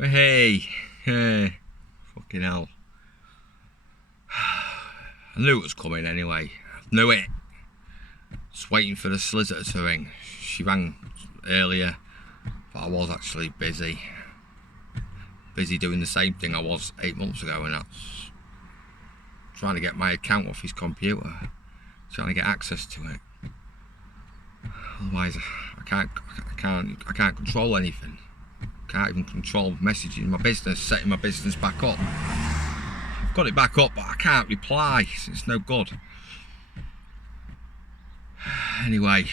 Hey, fucking hell. I knew it was coming anyway. Knew it. Just waiting for the solicitor to ring. She rang earlier, but I was actually busy. Busy doing the same thing I was 8 months ago, and that's trying to get my account off his computer. Trying to get access to it. Otherwise, I can't control anything. Can't even control messaging my business, setting my business back up. I've got it back up, but I can't reply. It's no good. Anyway,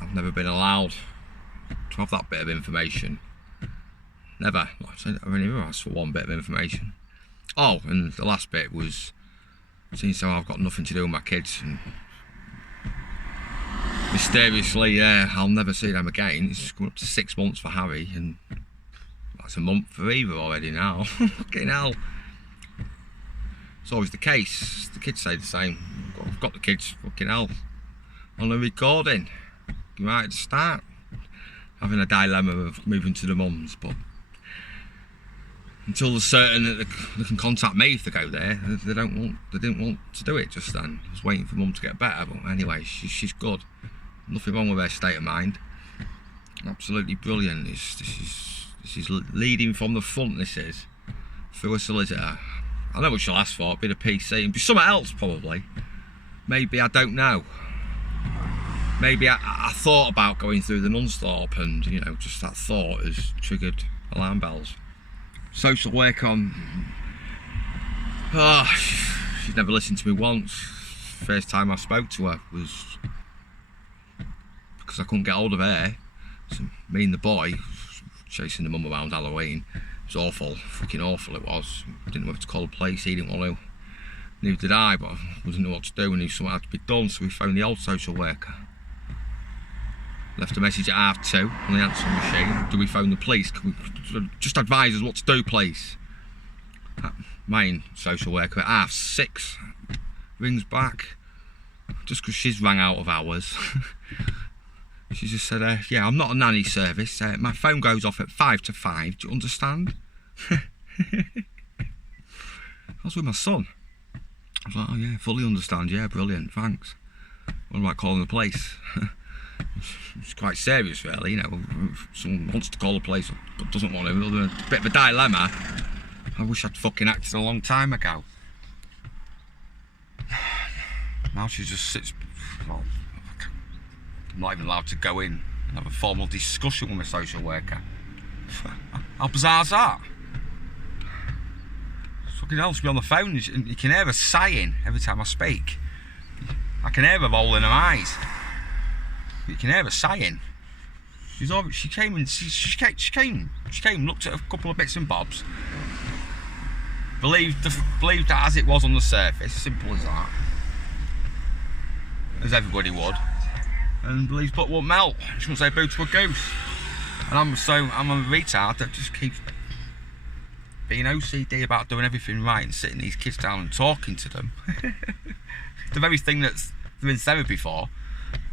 I've never been allowed to have that bit of information. Never. I've only ever asked for one bit of information. Oh, and the last bit was, since I've got nothing to do with my kids, and mysteriously, I'll never see them again. It's coming up to 6 months for Harry, and that's a month for Eva already now. Fucking hell. It's always the case. The kids say the same. I've got the kids, fucking hell, on the recording. You're right at the start. Having a dilemma of moving to the mums, but until they're certain that they can contact me if they go there, they didn't want to do it just then. I was waiting for mum to get better, but anyway, she's good. Nothing wrong with her state of mind. Absolutely brilliant. This is leading from the front. This is through a solicitor. I know what she'll ask for. A bit of PC and be something else probably. Maybe, I don't know. Maybe I thought about going through the non-stop, and you know, just that thought has triggered alarm bells. Social work on. Oh, she's never listened to me once. First time I spoke to her was because I couldn't get hold of her. So me and the boy chasing the mum around Halloween. It was awful, freaking awful it was. Didn't know what to call the police, he didn't want to. Neither did I, but I didn't know what to do and knew something had to be done, so we phoned the old social worker. Left a message at 2:30 on the answering machine. Do we phone the police? Can we just advise us what to do, please? Main social worker at 6:30 rings back, just because she's rang out of hours. She just said, yeah, I'm not a nanny service. My phone goes off at 5 to 5. Do you understand? I was with my son. I was like, oh yeah, fully understand. Yeah, brilliant, thanks. What about calling the police? It's quite serious, really. You know, if someone wants to call the police but doesn't want to. A bit of a dilemma. I wish I'd fucking acted a long time ago. Now she just sits. Well, I'm not even allowed to go in and have a formal discussion with my social worker. How bizarre is that? Fucking hell, to be on the phone, you can hear her sighing every time I speak. I can hear her rolling her eyes. You can hear her sighing. She came, looked at a couple of bits and bobs, believed that as it was on the surface, simple as that, as everybody would, and believes but won't melt. She won't say boo to a goose. And I'm a retard that just keeps being OCD about doing everything right and sitting these kids down and talking to them. The very thing that they're in therapy for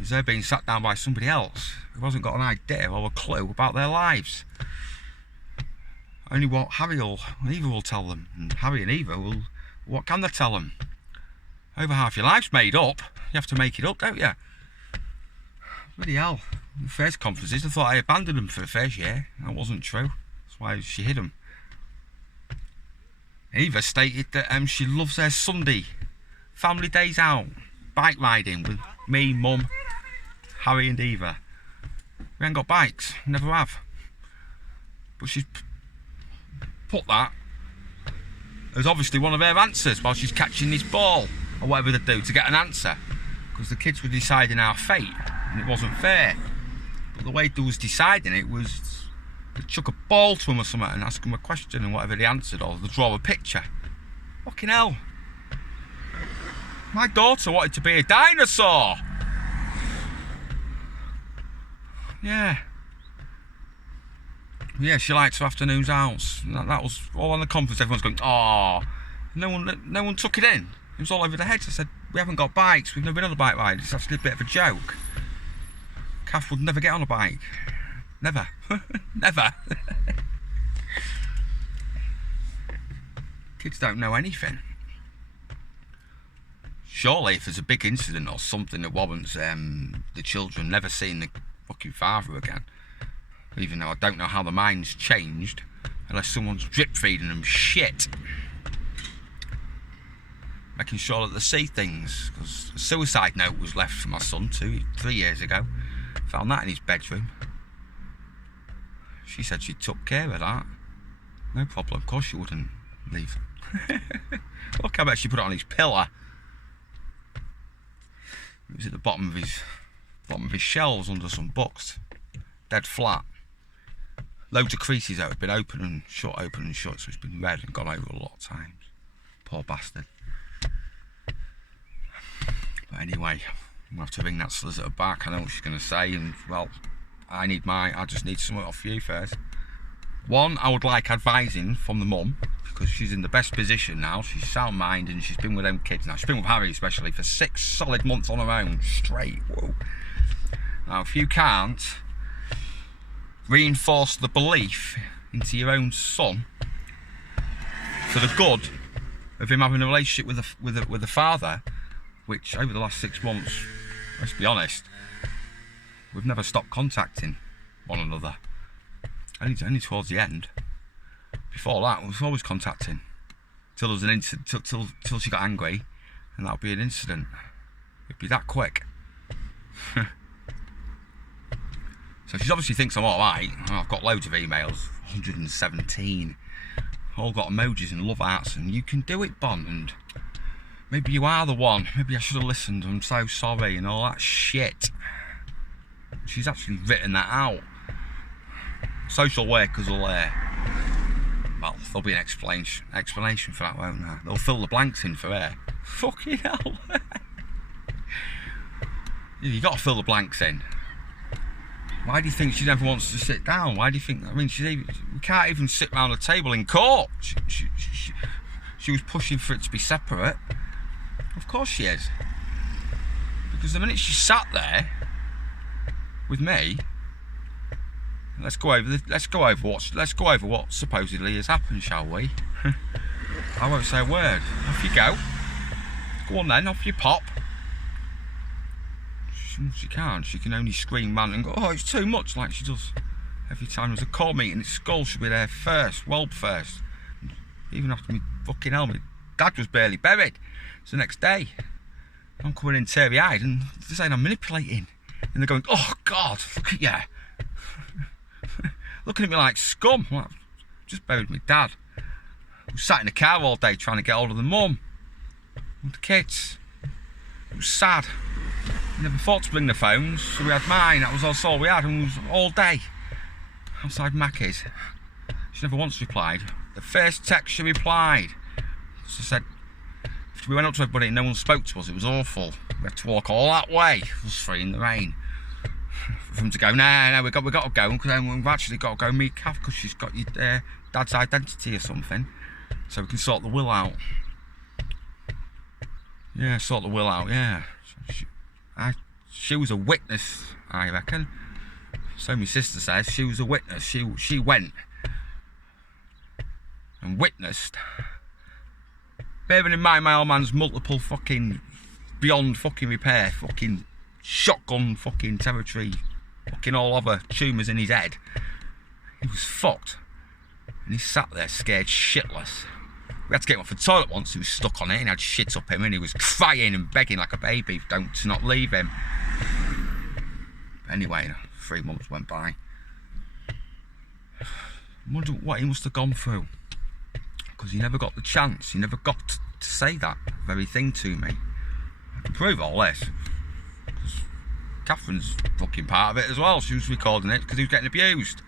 is they're being sat down by somebody else who hasn't got an idea or a clue about their lives. Only what Harry or Eva will tell them, and Harry and Eva will, what can they tell them? Over half your life's made up. You have to make it up, don't you? Bloody hell. The first conferences, I thought I abandoned them for the first year. That wasn't true. That's why she hid them. Eva stated that she loves her Sunday family days out, bike riding with me, mum, Harry and Eva. We ain't got bikes, never have. But she's put that as obviously one of her answers while she's catching this ball, or whatever they do to get an answer. Because the kids were deciding our fate, and it wasn't fair. But the way they was deciding it was to chuck a ball to them or something and ask them a question, and whatever they answered, or they draw a picture. Fucking hell. My daughter wanted to be a dinosaur. Yeah. Yeah, she likes her afternoons out. That was all on the conference. Everyone's going, oh. No one took it in. It was all over their heads. I said, we haven't got bikes. We've never been on a bike ride. It's actually a bit of a joke. Kath would never get on a bike. Never. Never. Kids don't know anything. Surely if there's a big incident or something that warrants the children never seeing the fucking father again, even though I don't know how the mind's changed, unless someone's drip feeding them shit, making sure that they see things. Because a suicide note was left for my son 3 years ago. Found that in his bedroom. She said she took care of that. No problem, of course she wouldn't leave. Look, I bet she put it on his pillar. It was at the bottom of his shelves under some books, dead flat. Loads of creases out. It's been open and shut, so it's been red and gone over a lot of times. Poor bastard. But anyway, I'm gonna have to ring that solicitor back. I know what she's gonna say, and well, I just need something off you first. One, I would like advising from the mum, because she's in the best position now. She's sound mind and she's been with them kids now. She's been with Harry especially for 6 solid months on her own, straight. Whoa. Now, if you can't reinforce the belief into your own son for the good of him having a relationship with the father, which over the last 6 months, let's be honest, we've never stopped contacting one another. Only towards the end. Before that, we was always contacting till there was an incident, till she got angry, and that would be an incident. It'd be that quick. So she obviously thinks I'm alright. I've got loads of emails, 117, all got emojis and love hearts, and you can do it, Bon, and maybe you are the one. Maybe I should have listened. I'm so sorry, and all that shit. She's actually written that out. Social workers will, well, there'll be an explanation for that, won't there? They'll fill the blanks in for her. Fucking hell. You got to fill the blanks in. Why do you think she never wants to sit down? Why do you think? I mean, we can't even sit round a table in court. She was pushing for it to be separate. Of course she is. Because the minute she sat there with me, let's go over what supposedly has happened, shall we? I won't say a word. Off you go. Go on then, off you pop. She can't. She can only scream man and go, oh, it's too much, like she does every time there's a call meeting at school. She'll be there first, well first. Even after me fucking hell, my dad was barely buried. It's the next day. I'm coming in teary-eyed and they're saying I'm manipulating. And they're going, oh God, look at you. Looking at me like scum. Well, I've just buried my dad. I was sat in the car all day trying to get hold of the mum with the kids. It was sad. We never thought to bring the phones, so we had mine. That was all we had, and it was all day outside Mackey's. She never once replied. The first text she replied, she said, we went up to everybody and no one spoke to us. It was awful. We had to walk all that way. It was free in the rain. For them to go, no, we've got to go, because we've actually got to go meet Kath because she's got your dad's identity or something, so we can sort the will out. Yeah, sort the will out. Yeah, she was a witness, I reckon. So my sister says she was a witness. She went and witnessed. Bearing in mind my old man's multiple fucking beyond fucking repair, fucking shotgun fucking territory, fucking all over tumours in his head. He was fucked. And he sat there scared shitless. We had to get him off the toilet once. He was stuck on it and he had shit up him and he was crying and begging like a baby to not leave him. Anyway, 3 months went by. I wonder what he must have gone through, because he never got the chance. He never got to say that very thing to me. I can prove all this. Catherine's fucking part of it as well. She was recording it because he was getting abused.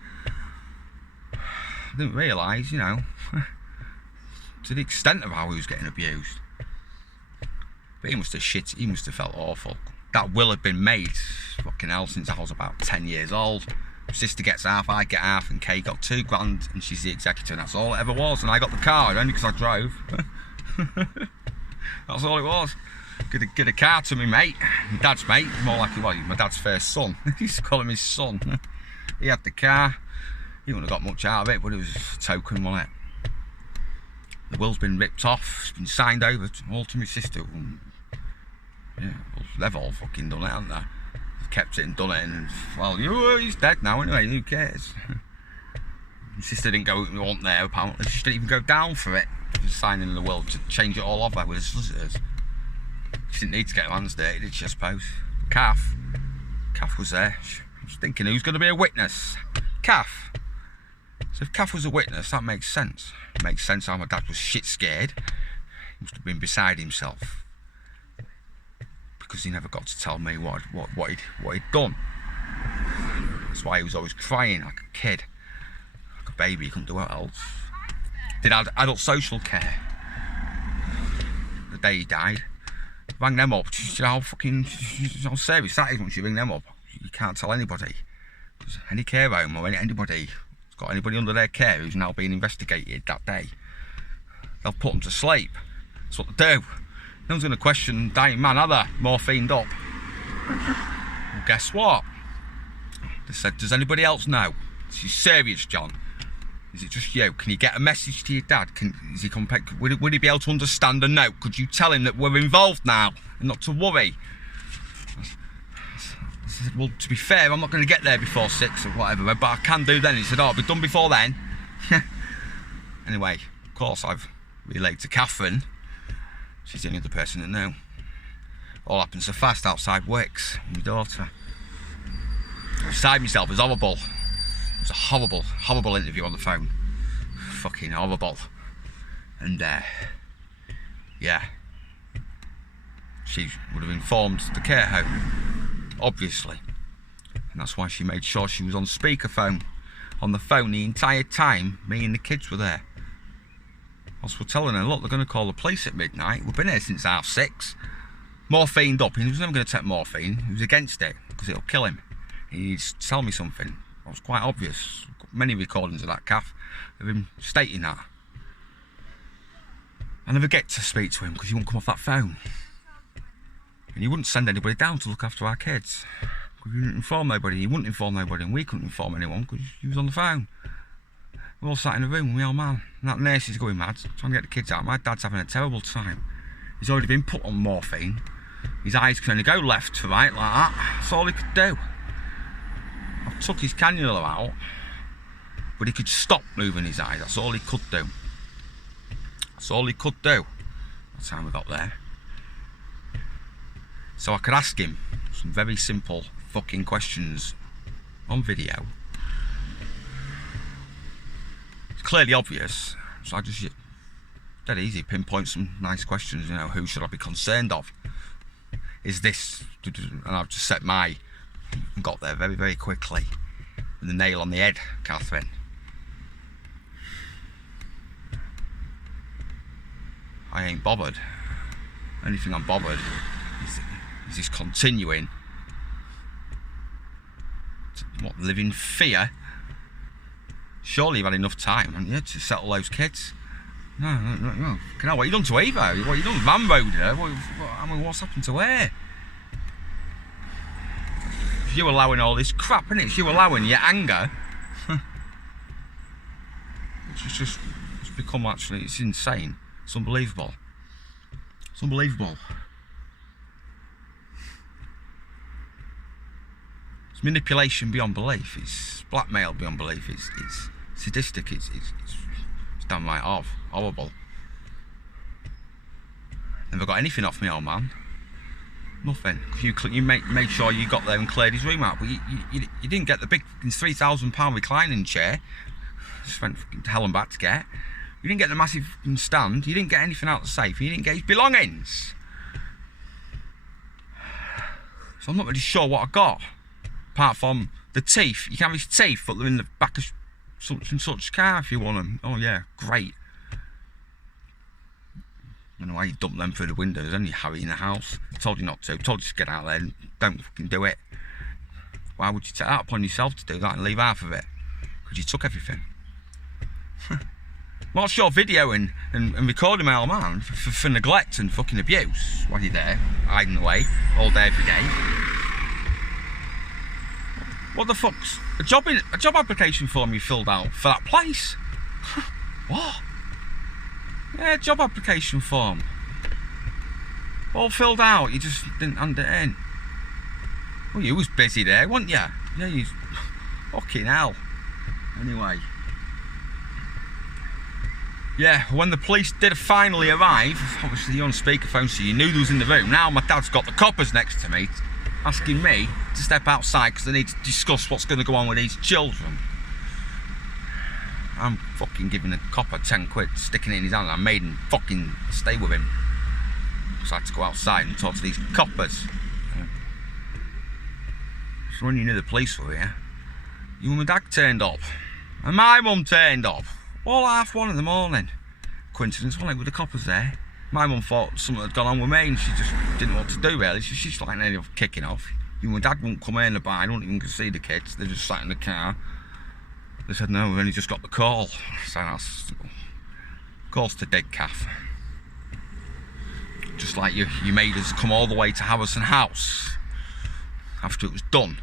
I didn't realise, you know, to the extent of how he was getting abused. But he must have felt awful. That will had been made, fucking hell, since I was about 10 years old. My sister gets half, I get half, and Kay got £2,000 and she's the executor, and that's all it ever was. And I got the car only because I drove. That's all it was. Get a car to me mate, my dad's mate, more like he was my dad's first son. He used to call him his son. He had the car. He wouldn't have got much out of it, but it was a token, wasn't it? The will's been ripped off. It's been signed over all to my sister. Yeah, well, they've all fucking done it, haven't they? They've kept it and done it, and well, he's dead now anyway. Who cares? My sister didn't go. We weren't there apparently. She didn't even go down for it. Just signing the will to change it all over with the solicitors. She didn't need to get her hands dirty, did she? I suppose. Calf was there. I was thinking, who's going to be a witness? Calf. So if Calf was a witness, that makes sense. It makes sense how my dad was shit scared. He must have been beside himself because he never got to tell me what he'd done. That's why he was always crying like a kid, like a baby. He couldn't do it else. Did adult social care. The day he died, rang them up. You know how serious that is once you ring them up. You can't tell anybody. Any care home or anybody who's got anybody under their care who's now being investigated that day, they'll put them to sleep. That's what they do. No one's going to question dying man, are they? Morphined up. Well, guess what? They said, does anybody else know? This is serious, John. Is it just you? Can you get a message to your dad? Would he be able to understand a note? Could you tell him that we're involved now and not to worry? I said, well, to be fair, I'm not going to get there before 6 or whatever, but I can do then. He said, oh, it'll be done before then. Anyway, of course, I've relayed to Catherine. She's the only other person that knew. All happened so fast outside Wicks, my daughter. I was beside myself. It was horrible. It was a horrible, horrible interview on the phone. Fucking horrible. And, yeah. She would have informed the care home, obviously. And that's why she made sure she was on speakerphone, on the phone the entire time me and the kids were there. Whilst we're telling her, look, they're going to call the police at midnight. We've been here since 6:30. Morphined up. He was never going to take morphine. He was against it because it'll kill him. He needs to tell me something. It was quite obvious. Many recordings of that calf of him stating that. I never get to speak to him because he won't come off that phone. And he wouldn't send anybody down to look after our kids. He wouldn't inform nobody. He wouldn't inform nobody, and we couldn't inform anyone because he was on the phone. We're all sat in a room, we all man. And that nurse is going mad, trying to get the kids out. My dad's having a terrible time. He's already been put on morphine. His eyes can only go left to right like that. That's all he could do. I took his cannula out, but he could stop moving his eyes. That's all he could do. That's all he could do. By the time we got there. So I could ask him some very simple fucking questions on video. It's clearly obvious, so I just dead easy pinpoint some nice questions. You know, who should I be concerned of? Is this? And I've just set my and got there very, very quickly with the nail on the head, Catherine. I ain't bothered. Anything I'm bothered is this continuing to live in fear. Surely you've had enough time, haven't you, to settle those kids? No. What you done to Eva? What you done? Ramboed her? What's happened to her? You allowing all this crap, innit? It's you allowing your anger. It's become actually, it's insane. It's unbelievable. It's unbelievable. It's manipulation beyond belief. It's blackmail beyond belief. It's sadistic. It's downright horrible. Never got anything off me, old man. Nothing. You made sure you got there and cleared his room out, but you didn't get the big £3,000 reclining chair. Spent hell and back to get. You didn't get the massive stand. You didn't get anything out of the safe. You didn't get his belongings. So I'm not really sure what I got. Apart from the teeth. You can have his teeth, but they're in the back of such and such car if you want them. Oh yeah, great. I don't know why you dumped them through the window. There's only Harry in the house. I told you not to. I told you to get out there and don't fucking do it. Why would you take that upon yourself to do that and leave half of it? Because you took everything. What's your video and recording my old man for neglect and fucking abuse while you're there, hiding away, all day, every day? What the fuck's a job application form you filled out for that place? What? Yeah, job application form. All filled out, you just didn't hand it in. Well, you was busy there, weren't you? Yeah, you fucking hell. Anyway. Yeah, when the police did finally arrive, obviously you're on speakerphone, so you knew they was in the room. Now my dad's got the coppers next to me, asking me to step outside because they need to discuss what's going to go on with these children. I'm fucking giving the copper 10 quid, sticking it in his hand. I made him fucking stay with him. So I had to go outside and talk to these coppers. So when you knew the police were here, you and my dad turned up. And my mum turned up. All 1:30 in the morning. Coincidence, wasn't it, with the coppers there? My mum thought something had gone on with me and she just didn't know what to do really. She's like nearly kicking off. You and my dad wouldn't come in the bar, I don't even see the kids. They just sat in the car. They said, no, we've only just got the call. So that's calls to dead calf. Just like you made us come all the way to Harrison House after it was done.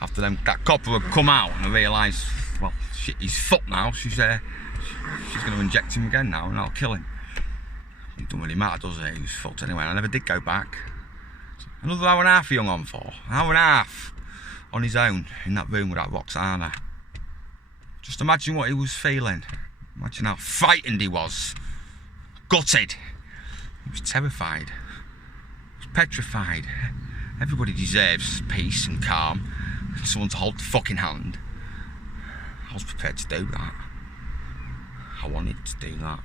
After that copper had come out and I realised, well, shit, he's fucked now. She's going to inject him again now and I'll kill him. It doesn't really matter, does it? He was fucked anyway. And I never did go back. Another hour and a half he hung on for. An hour and a half on his own in that room with that Roxana. Just imagine what he was feeling. Imagine how frightened he was. Gutted. He was terrified. He was petrified. Everybody deserves peace and calm. Someone to hold the fucking hand. I was prepared to do that. I wanted to do that.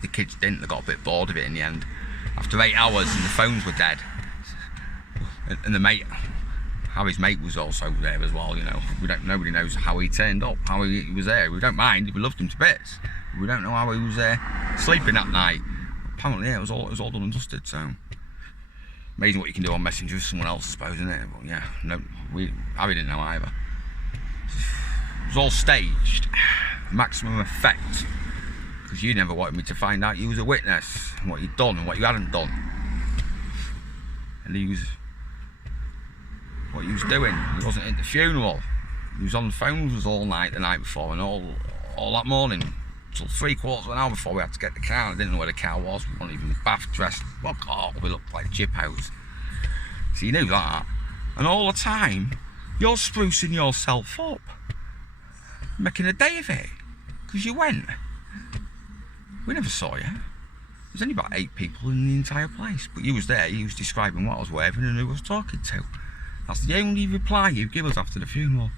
The kids didn't. They got a bit bored of it in the end. After 8 hours and the phones were dead. And the mate, Harry's mate was also there as well, you know. Nobody knows how he turned up, how he was there. We don't mind, we loved him to bits. We don't know how he was there sleeping that night. Apparently, yeah, it was all done and dusted, so. Amazing what you can do on Messenger with someone else, I suppose, isn't it? But yeah, no, Harry didn't know either. It was all staged. Maximum effect. Because you never wanted me to find out you was a witness, and what you'd done and what you hadn't done. And what he was doing. He wasn't at the funeral. He was on the phones all night the night before and all that morning. Till 3/4 of an hour before we had to get the car. I didn't know where the car was. We weren't even bath dressed. Well, God, we looked like jippos. So you knew that. And all the time, you're sprucing yourself up. Making a day of it. Because you went. We never saw you. There's only about 8 people in the entire place. But you was there, you was describing what I was wearing and who I was talking to. That's the only reply you give us after the funeral.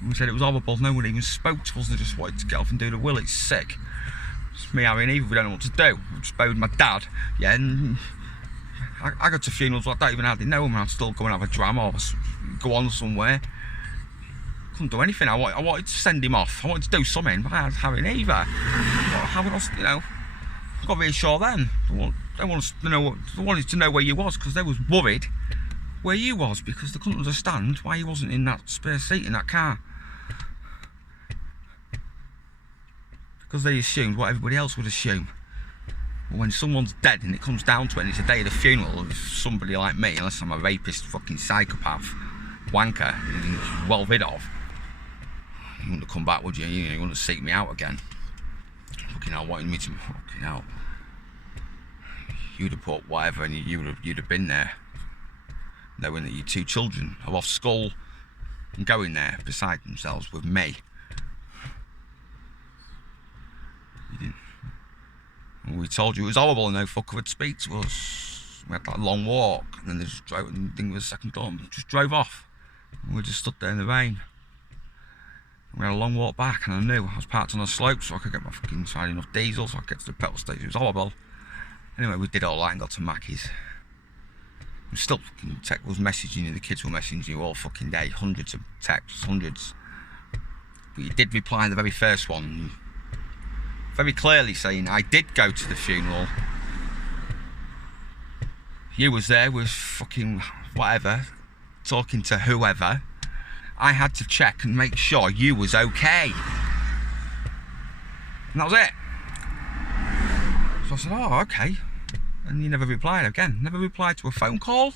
And we said it was horrible, no one even spoke to us, they just wanted to get off and do the will, it's sick. It's me, Harry and Eve, we don't know what to do. We just buried my dad, yeah, and I go to funerals, I don't even hardly know him, and I'd still go and have a dram or go on somewhere. Couldn't do anything, I wanted to send him off, I wanted to do something, but I had Harry and Eve. How else, you know, I got reassured then. They wanted to know where you was, because they was worried where you was, because they couldn't understand why you wasn't in that spare seat in that car. Because they assumed what everybody else would assume. But when someone's dead and it comes down to it and it's a day of the funeral of somebody like me, unless I'm a rapist, fucking psychopath, wanker, well rid of, you wouldn't have come back, would you? You wouldn't have seeked me out again. Fucking hell, wanting me to, fucking hell. You'd have put whatever and you'd have been there. Knowing that your 2 children are off school and going there beside themselves with me. You didn't. And we told you it was horrible and no fucker would speak to us. We had that long walk and then they just drove, and the thing was second door, and just drove off. And we just stood there in the rain. And we had a long walk back and I knew I was parked on a slope so I could get my fucking side enough diesel so I could get to the petrol station. It was horrible. Anyway, we did all that and got to Mackey's. And still fucking tech was messaging you, the kids were messaging you all fucking day, hundreds of texts, hundreds. But you did reply the very first one, very clearly saying, I did go to the funeral. You was there with fucking whatever, talking to whoever. I had to check and make sure you was okay. And that was it. So I said, oh, okay. And you never replied again. Never replied to a phone call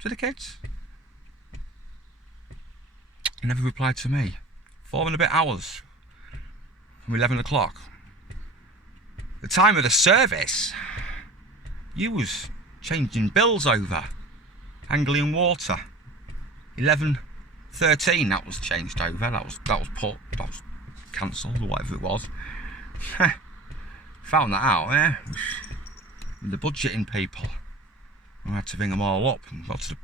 to the kids. He never replied to me. 4 and a bit hours from 11 o'clock. The time of the service, you was changing bills over. Anglian Water. 11:13 that was changed over. That was cancelled or whatever it was. Found that out, eh? The budgeting people. I had to ring them all up and got to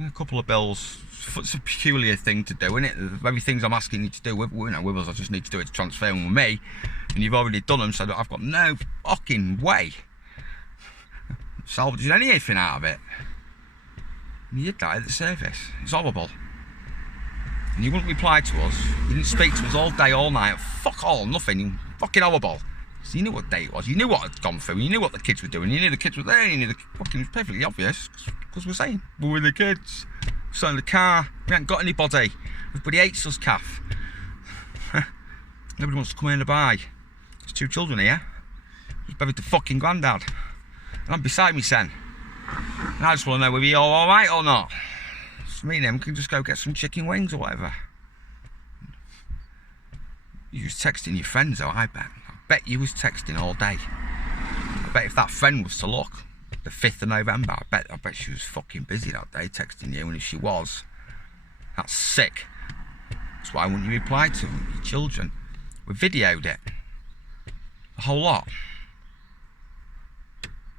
a couple of bills. It's a peculiar thing to do, isn't it? The very things I'm asking you to do with us, I just need to do it to transfer them with me, and you've already done them, so that I've got no fucking way salvaging anything out of it. And you did that at the service. It's horrible. And you wouldn't reply to us. You didn't speak to us all day, all night. Fuck all, nothing. Fucking horrible. So you knew what day it was. You knew what had gone through. You knew what the kids were doing. You knew the kids were there. You knew it was perfectly obvious. Because we're saying, we're with the kids. We're sat in the car. We ain't got anybody. Everybody hates us, calf. Nobody wants to come in and buy. There's 2 children here. Just buried the fucking granddad. And I'm beside me, sen. And I just want to know whether you're alright or not. So me and him can just go get some chicken wings or whatever. You was texting your friends though, I bet. I bet you was texting all day. I bet if that friend was to look, the 5th of November, I bet she was fucking busy that day texting you, and if she was, that's sick. That's why wouldn't you reply to them, your children? We videoed it. The whole lot.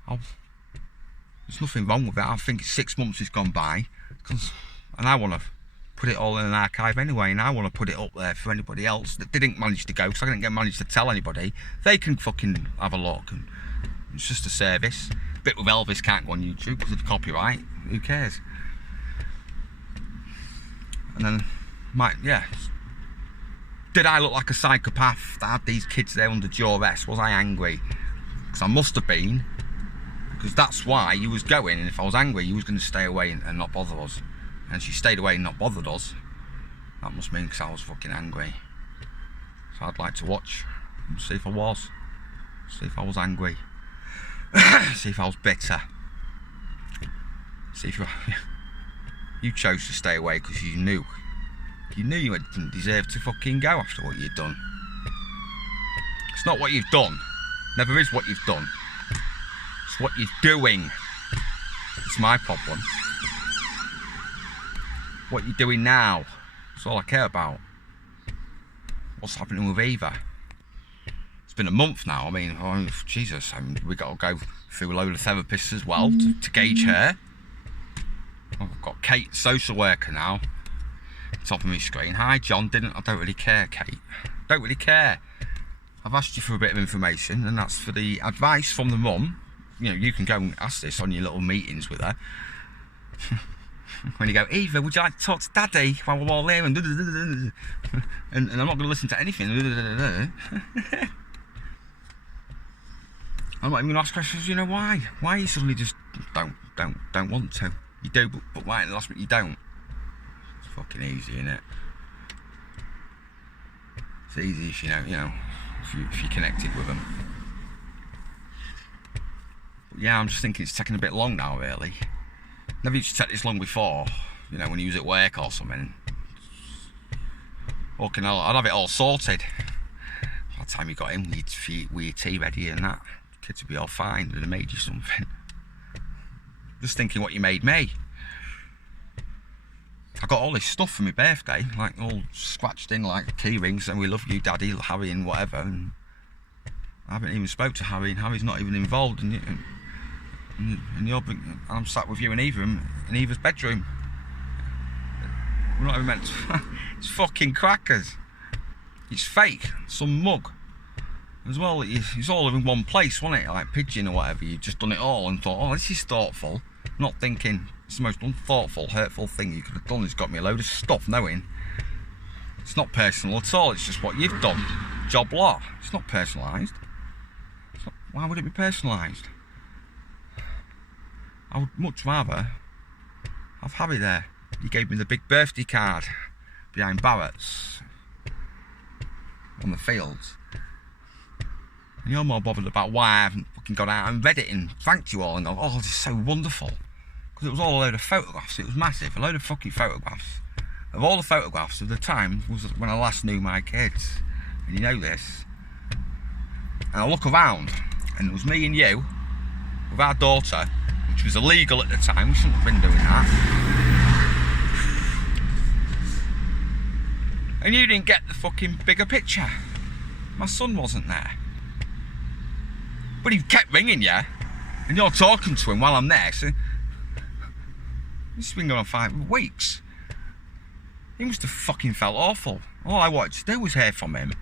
There's nothing wrong with it. I think 6 months has gone by, and I want to put it all in an archive anyway, and I want to put it up there for anybody else that didn't manage to go, because I didn't manage to tell anybody. They can fucking have a look, and it's just a service. Bit with Elvis can't go on YouTube because of copyright. Who cares? And then, did I look like a psychopath that had these kids there under duress? Was I angry? Because I must have been. Because that's why you was going, and if I was angry, you was going to stay away and not bother us. And she stayed away and not bothered us. That must mean because I was fucking angry. So I'd like to watch and see if I was. See if I was angry. See if I was bitter. See if you chose to stay away because you knew you didn't deserve to fucking go after what you'd done. It's not what you've done. Never is what you've done. It's what you're doing. It's my problem. What you're doing now. That's all I care about. What's happening with Eva? It's been a month now. I mean, Jesus, we got to go through a load of therapists as well to gauge her. I've got Kate, social worker now, top of my screen. Hi, John. I don't really care, Kate. Don't really care. I've asked you for a bit of information, and that's for the advice from the mum. You know, you can go and ask this on your little meetings with her. When you go, Eva, would you like to talk to Daddy while we're all here? And I'm not going to listen to anything. I'm not even going to ask questions. You know why? Why you suddenly just don't want to? You do, but why at the last minute you don't? It's fucking easy, isn't it? It's easy if you know, if you're connected with them. But yeah, I'm just thinking it's taking a bit long now, really. Never used to take this long before, when you was at work or something. Fucking hell, I'd have it all sorted. By the time you got in with your tea ready and that, the kids would be all fine, they'd have made you something. Just thinking what you made me. I got all this stuff for my birthday, like all scratched in like key rings, and we love you, Daddy, Harry, and whatever. And I haven't even spoke to Harry, and Harry's not even involved in it. And I'm sat with you and Eva in Eva's bedroom. We're not even meant to. It's fucking crackers. It's fake. Some mug. As well, it's all in one place, wasn't it? Like pigeon or whatever. You've just done it all and thought, oh, this is thoughtful. Not thinking it's the most unthoughtful, hurtful thing you could have done. It's got me a load of stuff knowing. It's not personal at all. It's just what you've done. Job lot. It's not personalised. Why would it be personalised? I would much rather have Harry there. He gave me the big birthday card behind Barrett's on the fields. And you're more bothered about why I haven't fucking gone out and read it and thanked you all and go, oh, this is so wonderful. Because it was all a load of photographs. It was massive. A load of fucking photographs of all the photographs of the time was when I last knew my kids, and you know this. And I look around, and it was me and you with our daughter, which was illegal at the time. We shouldn't have been doing that. And you didn't get the fucking bigger picture. My son wasn't there, but he kept ringing you, and you're talking to him while I'm there. So this has been going on 5 weeks. He must have fucking felt awful. All I wanted to do was hear from him.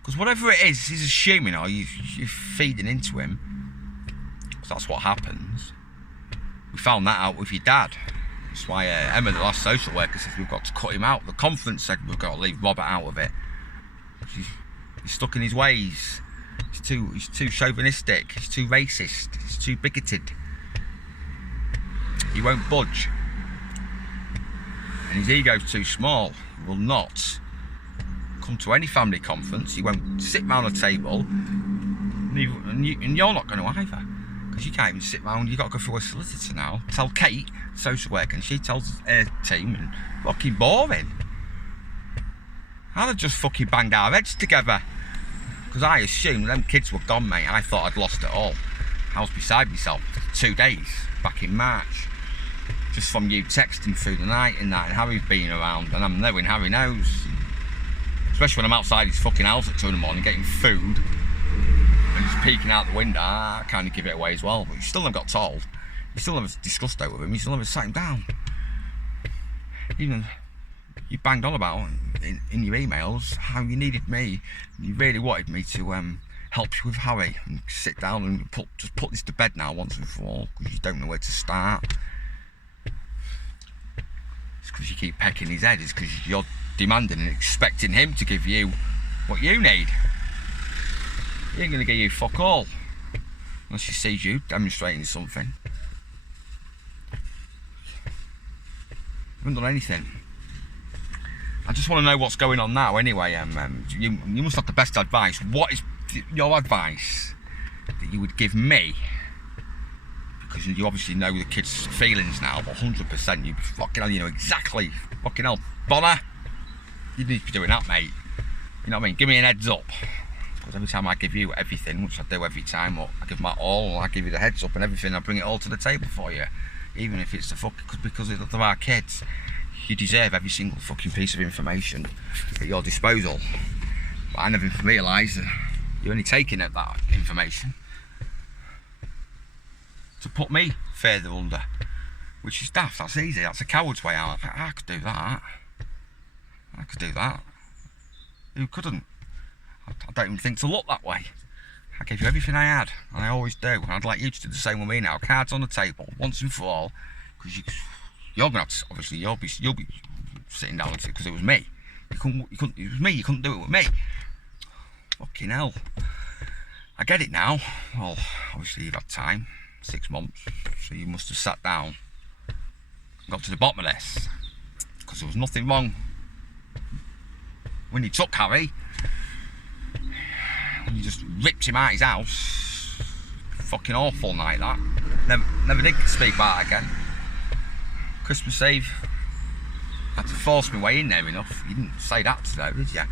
Because whatever it is, he's assuming, or you're feeding into him. Because that's what happens. We found that out with your dad. That's why Emma, the last social worker, says we've got to cut him out. The conference said we've got to leave Robert out of it. He's stuck in his ways. He's too chauvinistic. He's too racist. He's too bigoted. He won't budge. And his ego's too small. He will not come to any family conference. He won't sit round a table, and you're not going to either, because you can't even sit round. You've got to go through a solicitor now. Tell Kate, social worker, and she tells her team, and fucking boring. I'd have just fucking banged our heads together, because I assumed them kids were gone, mate. I thought I'd lost it all. I was beside myself for 2 days back in March. Just from you texting through the night and that, and Harry's been around, and I'm knowing Harry knows. Especially when I'm outside his fucking house at 2 in the morning getting food and just peeking out the window. I kind of give it away as well, but you still never got told. You still never discussed it with him. You still never sat him down. Even you banged on about in your emails how you needed me. You really wanted me to help you with Harry and sit down and just put this to bed now once and for all, because you don't know where to start. It's because you keep pecking his head. It's because you're demanding and expecting him to give you what you need. He ain't going to give you fuck all unless he sees you demonstrating something. You haven't done anything. I just want to know what's going on now anyway. You must have the best advice. What is your advice that you would give me? Because you obviously know the kids' feelings now, but 100% you fucking hell, you know exactly. Fucking hell, Bonner, you need to be doing that, mate. You know what I mean? Give me an heads up. Because every time I give you everything, which I do every time, or I give my all, I give you the heads up and everything, I bring it all to the table for you. Even if it's the fuck, because of our kids. You deserve every single fucking piece of information at your disposal. But I never realised that you're only taking at that information to put me further under, which is daft. That's easy. That's a coward's way out. I could do that. I could do that. Who couldn't? I don't even think to look that way. I gave you everything I had, and I always do. And I'd like you to do the same with me now. Cards on the table, once and for all, because you're gonna have to, obviously you'll be sitting down because it was me. You couldn't. It was me. You couldn't do it with me. Fucking hell. I get it now. Well, obviously you've had time. 6 months, so you must have sat down and got to the bottom of this, because there was nothing wrong when you took Harry, when you just ripped him out his house. Fucking awful night that. Never did speak about it again. Christmas Eve, had to force my way in there enough. You didn't say that though, did you?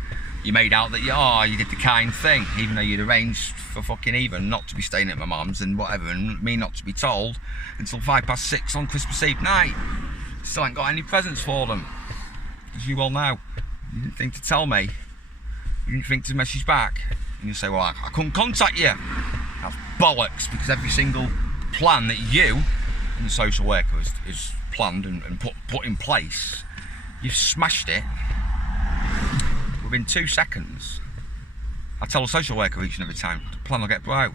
You made out that you did the kind thing, even though you'd arranged for fucking Eva not to be staying at my mum's and whatever, and me not to be told until 6:05 on Christmas Eve night. Still ain't got any presents for them, as you all know. You didn't think to tell me. You didn't think to message back. And you say, well, I couldn't contact you. That's bollocks, because every single plan that you and the social worker is planned and put in place, you've smashed it within 2 seconds. I tell a social worker each and every time, the plan will get broke.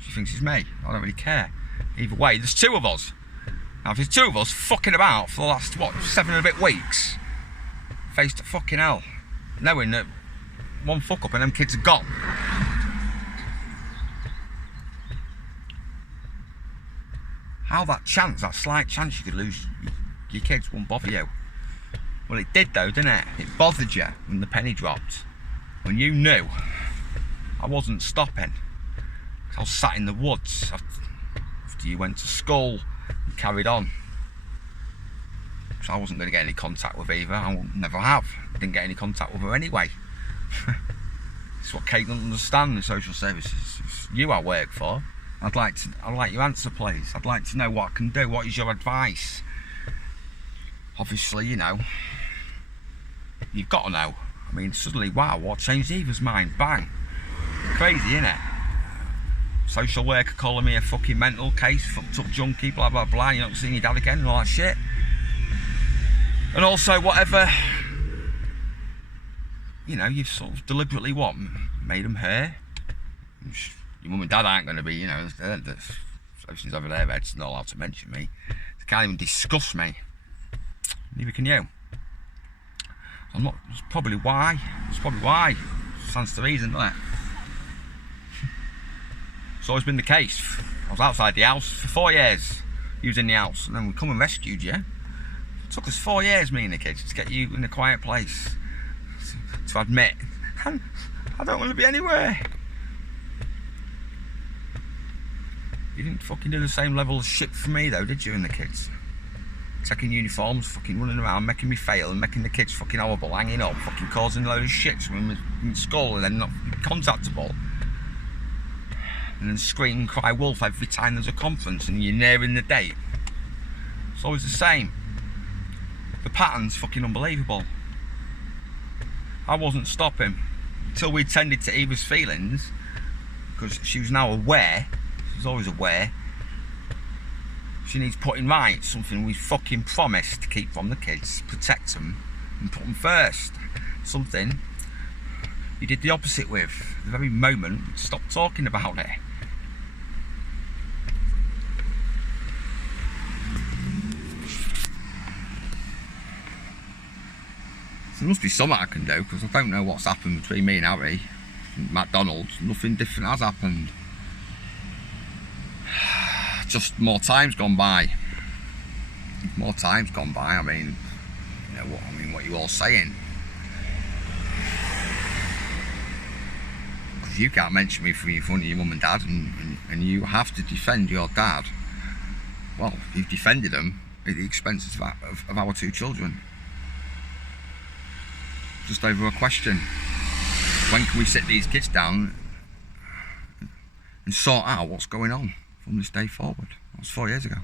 She thinks it's me. I don't really care. Either way, there's 2 of us. Now, if there's 2 of us fucking about for the last, 7 and a bit weeks, face to fucking hell, knowing that one fuck up and them kids are gone. How that slight chance you could lose your kids won't bother you. Well, it did though, didn't it? It bothered you when the penny dropped. When you knew I wasn't stopping. I was sat in the woods after you went to school and carried on. I wasn't going to get any contact with Eva. I will never have. Didn't get any contact with her anyway. It's what Kate doesn't understand in social services. It's you I work for. I'd like your answer, please. I'd like to know what I can do. What is your advice? Obviously, you know, you've got to know. I mean, suddenly, wow, what changed Eva's mind? Bang. Crazy, innit? Social worker calling me a fucking mental case, fucked up junkie, blah, blah, blah. You're not seeing your dad again and all that shit. And also, whatever, you know, you've sort of deliberately, what, made them hurt. Your mum and dad aren't going to be, you know, since over there, they're not allowed to mention me. They can't even discuss me. Neither can you. I'm not, it's probably why. Stands to reason, doesn't it? It's always been the case. I was outside the house for 4 years, using the house, and then we come and rescued you. It took us 4 years, me and the kids, to get you in a quiet place. To admit, I don't want to be anywhere. You didn't fucking do the same level of shit for me though, did you, and the kids? Taking uniforms, fucking running around, making me fail and making the kids fucking horrible, hanging up, fucking causing a load of shit when we're in school and then not contactable. And then scream and cry wolf every time there's a conference and you're nearing the date. It's always the same. The pattern's fucking unbelievable. I wasn't stopping until we tended to Eva's feelings, because she was now aware, she was always aware, she needs putting right, something we fucking promised to keep from the kids, protect them and put them first. Something you did the opposite with, the very moment we stopped talking about it. There must be something I can do, because I don't know what's happened between me and Harry. McDonald's, nothing different has happened. Just more time's gone by. More time's gone by. I mean, you know what? I mean, what you all saying? Because you can't mention me in front of your mum and dad, and you have to defend your dad. Well, you've defended them at the expense of our 2 children. Just over a question. When can we sit these kids down and sort out what's going on from this day forward? That was 4 years ago.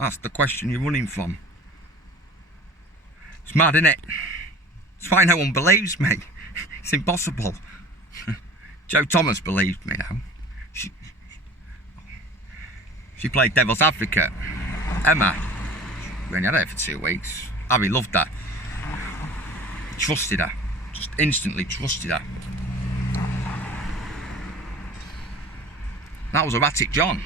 That's the question you're running from. It's mad, isn't it? It's why no one believes me. It's impossible. Jo Thomas believed me now. She played devil's advocate. Emma, we only had her for 2 weeks. Harry loved her. Trusted her, just instantly trusted her. That was erratic John,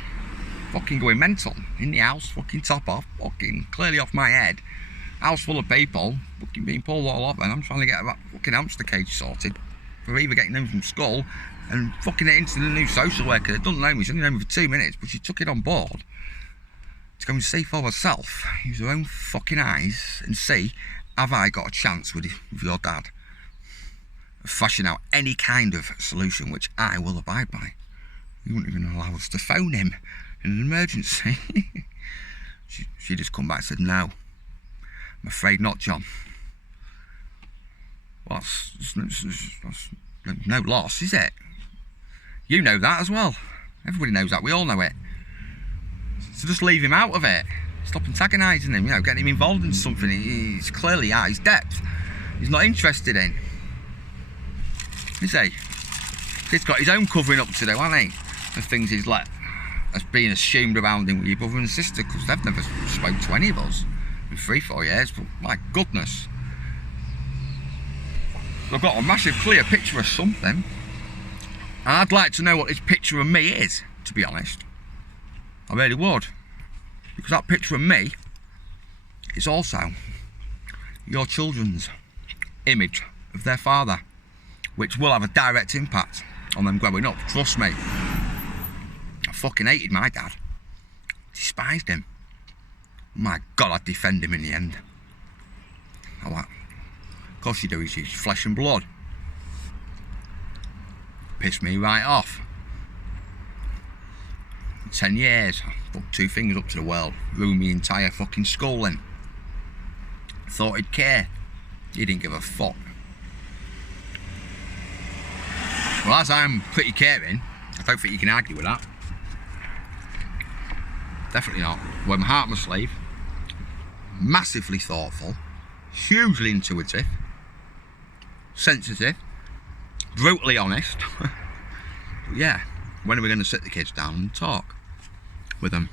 fucking going mental in the house, fucking top off, fucking clearly off my head. House full of people, fucking being pulled all over, and I'm trying to get that fucking hamster cage sorted for Eva getting home from school and fucking it into the new social worker that doesn't know me. She's only known me for 2 minutes, but she took it on board to go and see for herself, use her own fucking eyes and see, have I got a chance with your dad of flashing out any kind of solution which I will abide by? You wouldn't even allow us to phone him in an emergency. she just come back and said, no, I'm afraid not, John. Well, that's no loss, is it? You know that as well. Everybody knows that, we all know it. So just leave him out of it. Stop antagonising him, you know, getting him involved in something he's clearly at his depth. He's not interested in. Is he? He's got his own covering up to do, hasn't he? The things he's let as being assumed around him with your brother and sister, because they've never spoke to any of us in 3-4 years, but my goodness. I've got a massive clear picture of something, and I'd like to know what this picture of me is, to be honest. I really would. Because that picture of me is also your children's image of their father, which will have a direct impact on them growing up. Trust me. I fucking hated my dad. Despised him. My God, I'd defend him in the end. Oh, what? Of course you do, he's flesh and blood. Pissed me right off. 10 years, I put 2 fingers up to the world, ruined my entire fucking schooling. Thought he'd care. He didn't give a fuck. Well, as I'm pretty caring, I don't think you can argue with that. Definitely not. Wear my heart on my sleeve. Massively thoughtful. Hugely intuitive. Sensitive. Brutally honest. But yeah, when are we going to sit the kids down and talk with them?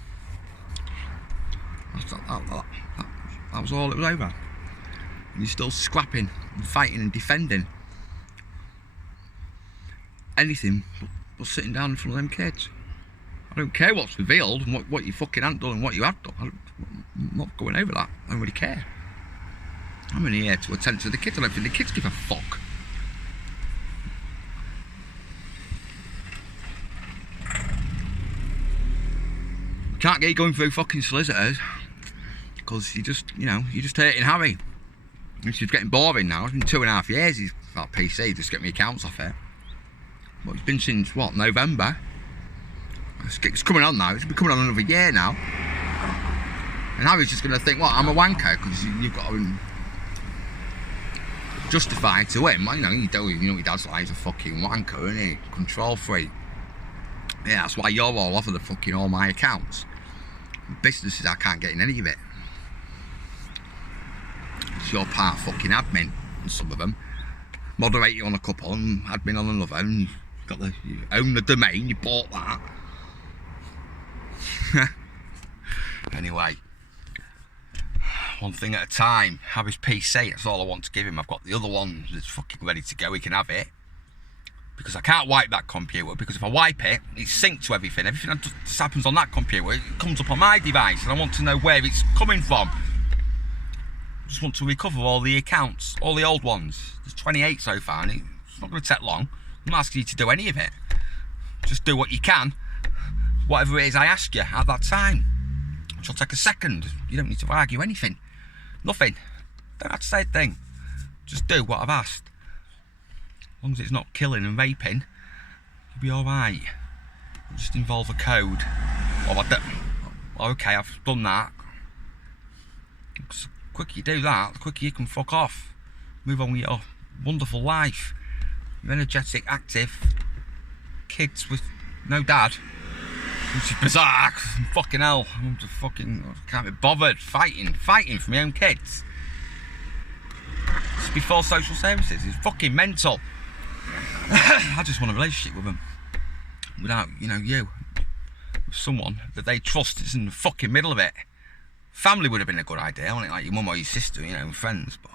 That was all it was over. And you're still scrapping and fighting and defending. Anything but sitting down in front of them kids. I don't care what's revealed and what you fucking haven't done and what you have done. I'm not going over that. I don't really care. I'm only here to attend to the kids. I don't think the kids give a fuck. Can't get you going through fucking solicitors because you're just hurting Harry. It's just getting boring now. It's been 2.5 years he's got PC, just get my accounts off it. But it's been since what, November? It's coming on now. It's been coming on another year now. And Harry's just gonna think, what, I'm a wanker because you've got to justify to him. You know your dad's like, he's a fucking wanker, isn't he? Control freak. Yeah, that's why you're all off of the fucking all my accounts. Businesses, I can't get in any of it. It's your part fucking admin on some of them. Moderate you on a couple and admin on another. And you own the domain, you bought that. Anyway, one thing at a time. Have his PC, that's all I want to give him. I've got the other one that's fucking ready to go, he can have it. Because I can't wipe that computer, because if I wipe it, it's synced to everything. Everything that just happens on that computer, it comes up on my device, and I want to know where it's coming from. I just want to recover all the accounts, all the old ones. There's 28 so far, and it's not going to take long. I'm not asking you to do any of it. Just do what you can, whatever it is I ask you at that time. Which will take a second. You don't need to argue anything. Nothing. Don't have to say a thing. Just do what I've asked. As long as it's not killing and raping, you'll be alright. Just involve a code. Okay, I've done that. The quicker you do that, the quicker you can fuck off. Move on with your wonderful life. You're energetic, active kids with no dad. Which is bizarre. Fucking hell. I can't be bothered fighting for my own kids. It's before social services. It's fucking mental. I just want a relationship with them without, you, with someone that they trust is in the fucking middle of it. Family would have been a good idea, wouldn't it? Like your mum or your sister, and friends, but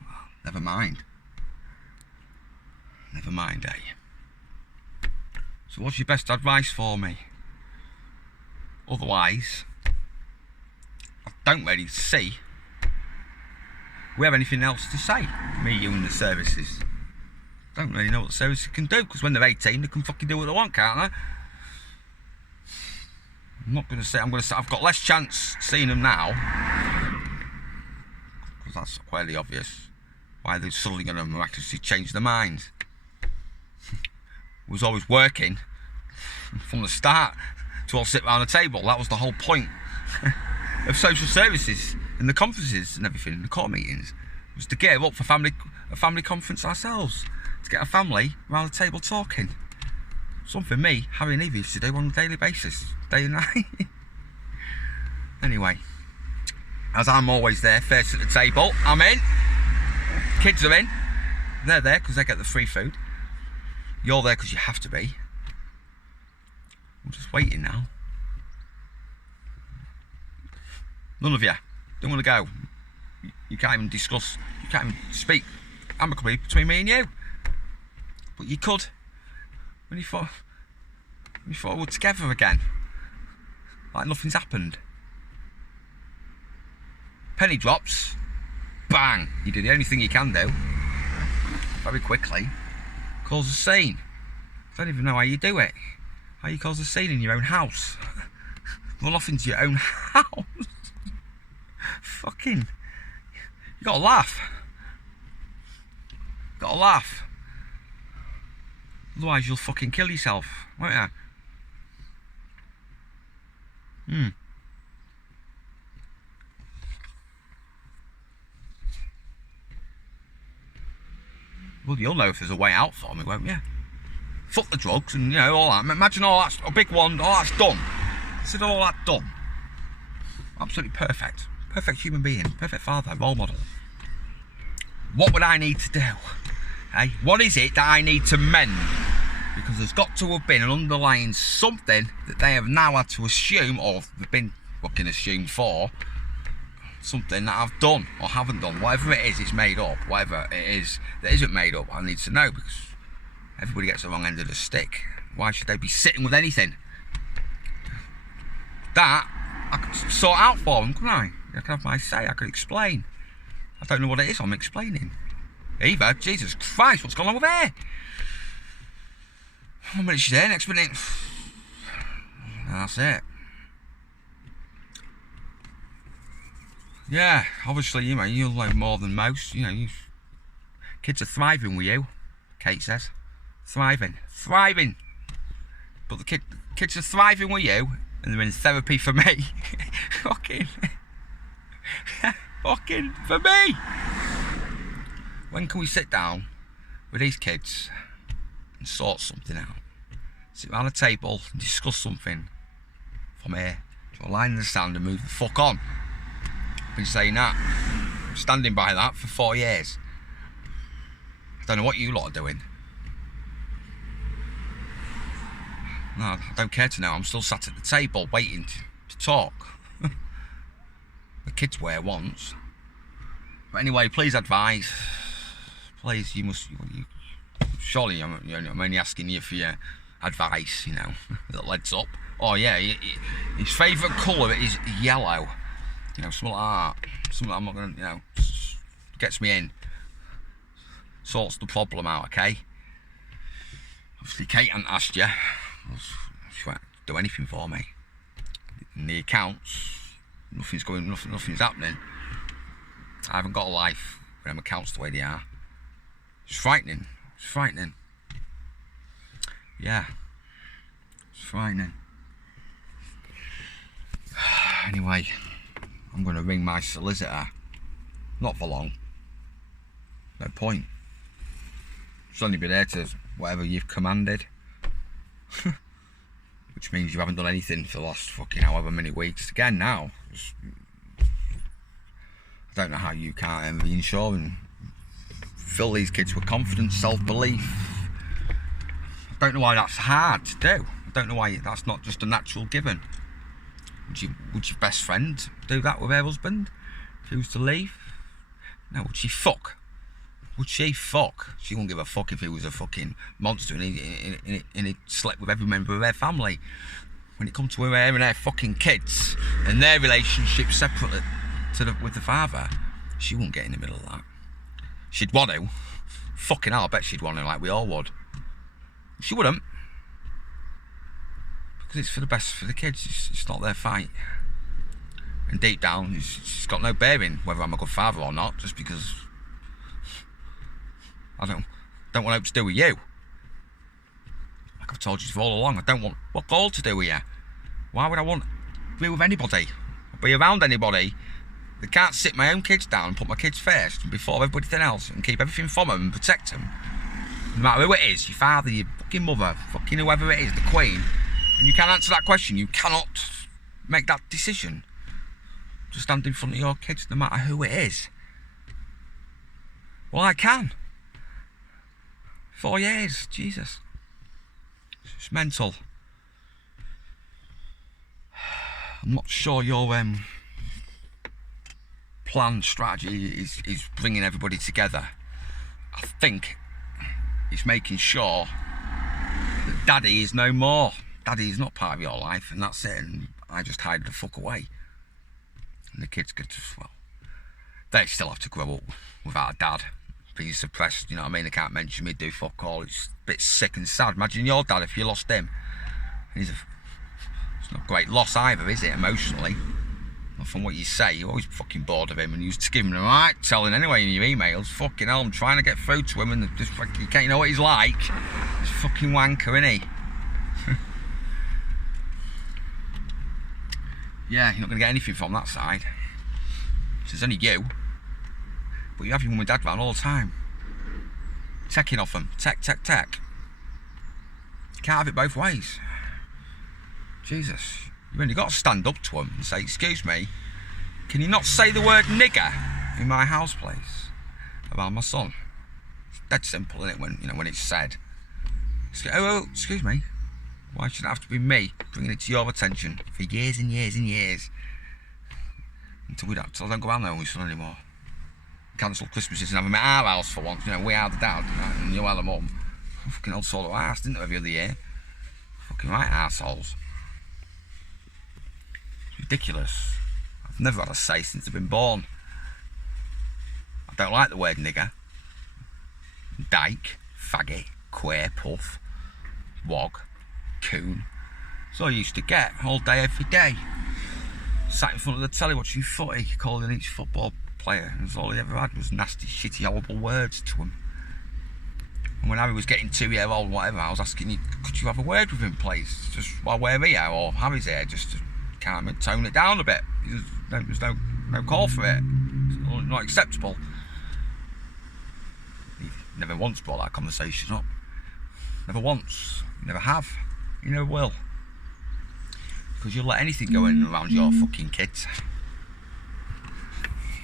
well, never mind. Never mind, eh? So what's your best advice for me? Otherwise, I don't really see we have anything else to say, me, you and the services. Don't really know what the services can do, because when they're 18 they can fucking do what they want, can't they? I'm not going to say, I've got less chance seeing them now, because that's fairly obvious why they're suddenly going to miraculously change their minds. It was always working from the start to all sit around a table. That was the whole point of social services and the conferences and everything, and the court meetings, was to gear up for a family conference ourselves, to get a family around the table talking. Something me, Harry and Evie used to do on a daily basis, day and night. Anyway, as I'm always there, first at the table, I'm in. Kids are in. They're there because they get the free food. You're there because you have to be. I'm just waiting now. None of you don't want to go. You can't even discuss, you can't even speak amicably between me and you. But you could when you thought we were together again, like nothing's happened. Penny drops, bang, you do the only thing you can do very quickly, cause a scene. I don't even know how you do it. How you cause a scene in your own house. Run off into your own house. Fucking, you gotta laugh. Gotta laugh. Otherwise you'll fucking kill yourself, won't you? Well, you'll know if there's a way out for me, won't you? Fuck the drugs and, you know, all that. Imagine all that's a big one, all that's done. Consider all that done. Absolutely perfect. Perfect human being. Perfect father, role model. What would I need to do? Hey, what is it that I need to mend? Because there's got to have been an underlying something that they have now had to assume, or they've been fucking assumed for, something that I've done or haven't done. Whatever it is, it's made up. Whatever it is that isn't made up, I need to know, because everybody gets the wrong end of the stick. Why should they be sitting with anything? That I could sort out for them, couldn't I? I could have my say, I could explain. I don't know what it is I'm explaining. Either, Jesus Christ, what's going on with there? 1 minute she's there, next minute. That's it. Yeah, obviously, you know, you'll know more than most. You know, kids are thriving with you, Kate says. Thriving. Thriving. But the kids are thriving with you, and they're in therapy for me. Fucking for me. When can we sit down with these kids and sort something out? Sit around a table and discuss something from here. Draw a line in the sand and move the fuck on. I've been saying that. I'm standing by that for 4 years. I don't know what you lot are doing. No, I don't care to know. I'm still sat at the table waiting to talk. The kids were once. But anyway, please advise. Please, you surely I'm only asking you for your advice, you know, that leads up. Oh yeah, his favourite colour is yellow. You know, something like that. Something that I'm not going to, you know, gets me in. Sorts the problem out, okay? Obviously, Kate hasn't asked you. She won't do anything for me. In the accounts, nothing's happening. I haven't got a life with them accounts the way they are. It's frightening. It's frightening. Yeah. It's frightening. Anyway, I'm going to ring my solicitor. Not for long. No point. She'll only be there to whatever you've commanded. Which means you haven't done anything for the last fucking however many weeks. Again now. I don't know how you can't reinsure and fill these kids with confidence, self-belief. I don't know why that's hard to do. I don't know why that's not just a natural given. Would your best friend do that with her husband if he was to leave? No, would she fuck? Would she fuck? She wouldn't give a fuck if he was a fucking monster and he slept with every member of her family. When it comes to her and her fucking kids and their relationship separate with the father, she wouldn't get in the middle of that. She'd want to. Fucking hell, I bet she'd want to, like we all would. She wouldn't. Because it's for the best for the kids. It's not their fight. And deep down, it's got no bearing whether I'm a good father or not, just because I don't want anything to do with you. Like I've told you all along, I don't want what all to do with you. Why would I want to be with anybody? Or be around anybody that can't sit my own kids down and put my kids first before everything else and keep everything from them and protect them? No matter who it is, your father, your fucking mother, fucking whoever it is, the Queen, and you can't answer that question, you cannot make that decision to stand in front of your kids no matter who it is. Well, I can. 4 years, Jesus. It's mental. I'm not sure your planned strategy is bringing everybody together. I think it's making sure that Daddy is no more. Daddy is not part of your life, and that's it. And I just hide the fuck away. And the kids get to, well, they still have to grow up without a dad. Being suppressed, you know what I mean? They can't mention me, do fuck all. It's a bit sick and sad. Imagine your dad if you lost him. It's not a great loss either, is it, emotionally? Well, from what you say, you're always fucking bored of him and you used to give him the right telling anyway in your emails. Fucking hell, I'm trying to get through to him and just fucking, you can't know what he's like. He's a fucking wanker, isn't he? yeah, you're not going to get anything from that side. So it's only you. But you have your mum and dad round all the time. Teching off them. Tech. You can't have it both ways. Jesus. You've only got to stand up to them and say, excuse me, can you not say the word nigger in my house, please? About my son. It's dead simple, isn't it, when it's said. Oh, excuse me. Why should it have to be me bringing it to your attention for years and years and years? Until I don't go out there with my son anymore. Cancelled Christmases and have them at our house for once. We are the dad and you are the mum. Fucking old sort of arse, didn't they, every other year? Fucking right arseholes. It's ridiculous. I've never had a say since I've been born. I don't like the word nigger. Dyke, faggot, queer, puff, wog, coon. It's all I used to get all day, every day. Sat in front of the telly watching footy, calling each football player, and all he ever had was nasty, shitty, horrible words to him. And when Harry was getting 2-year-old, whatever, I was asking you, could you have a word with him, please? Just while we're here, or Harry's here, just to calm and tone it down a bit. There's no call for it. It's not acceptable. He never once brought that conversation up. Never once. You never have. You never will. Because you'll let anything go in around your fucking kids.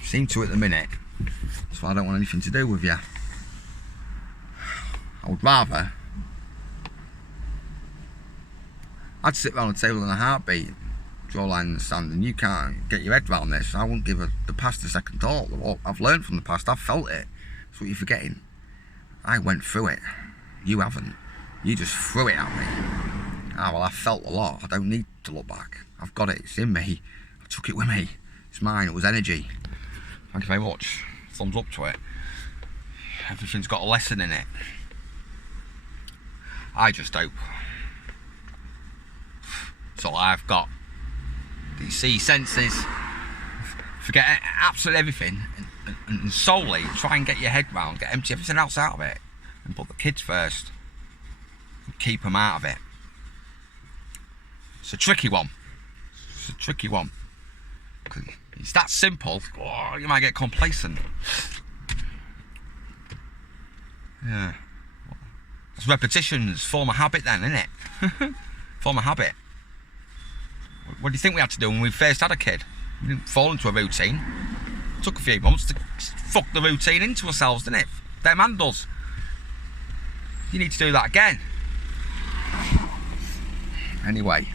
Seem to at the minute. That's why I don't want anything to do with you. I would rather I'd sit round the table in a heartbeat, draw a line in the sand, and you can't get your head round this. I wouldn't give the past a second thought. I've learned from the past, I've felt it. That's what you're forgetting. I went through it. You haven't. You just threw it at me. Ah, well, I felt a lot. I don't need to look back. I've got it. It's in me. I took it with me. It's mine. It was energy. Thank you very much. Thumbs up to it. Everything's got a lesson in it. I just hope. That's all I've got. Do you see senses? Forget absolutely everything and solely try and get your head round, empty everything else out of it, and put the kids first. And keep them out of it. It's a tricky one. It's a tricky one. It's that simple. Oh, you might get complacent. Yeah. It's repetitions, form a habit then, isn't it? Form a habit. What do you think we had to do when we first had a kid? We didn't fall into a routine. It took a few months to fuck the routine into ourselves, didn't it? Them and us. You need to do that again. Anyway.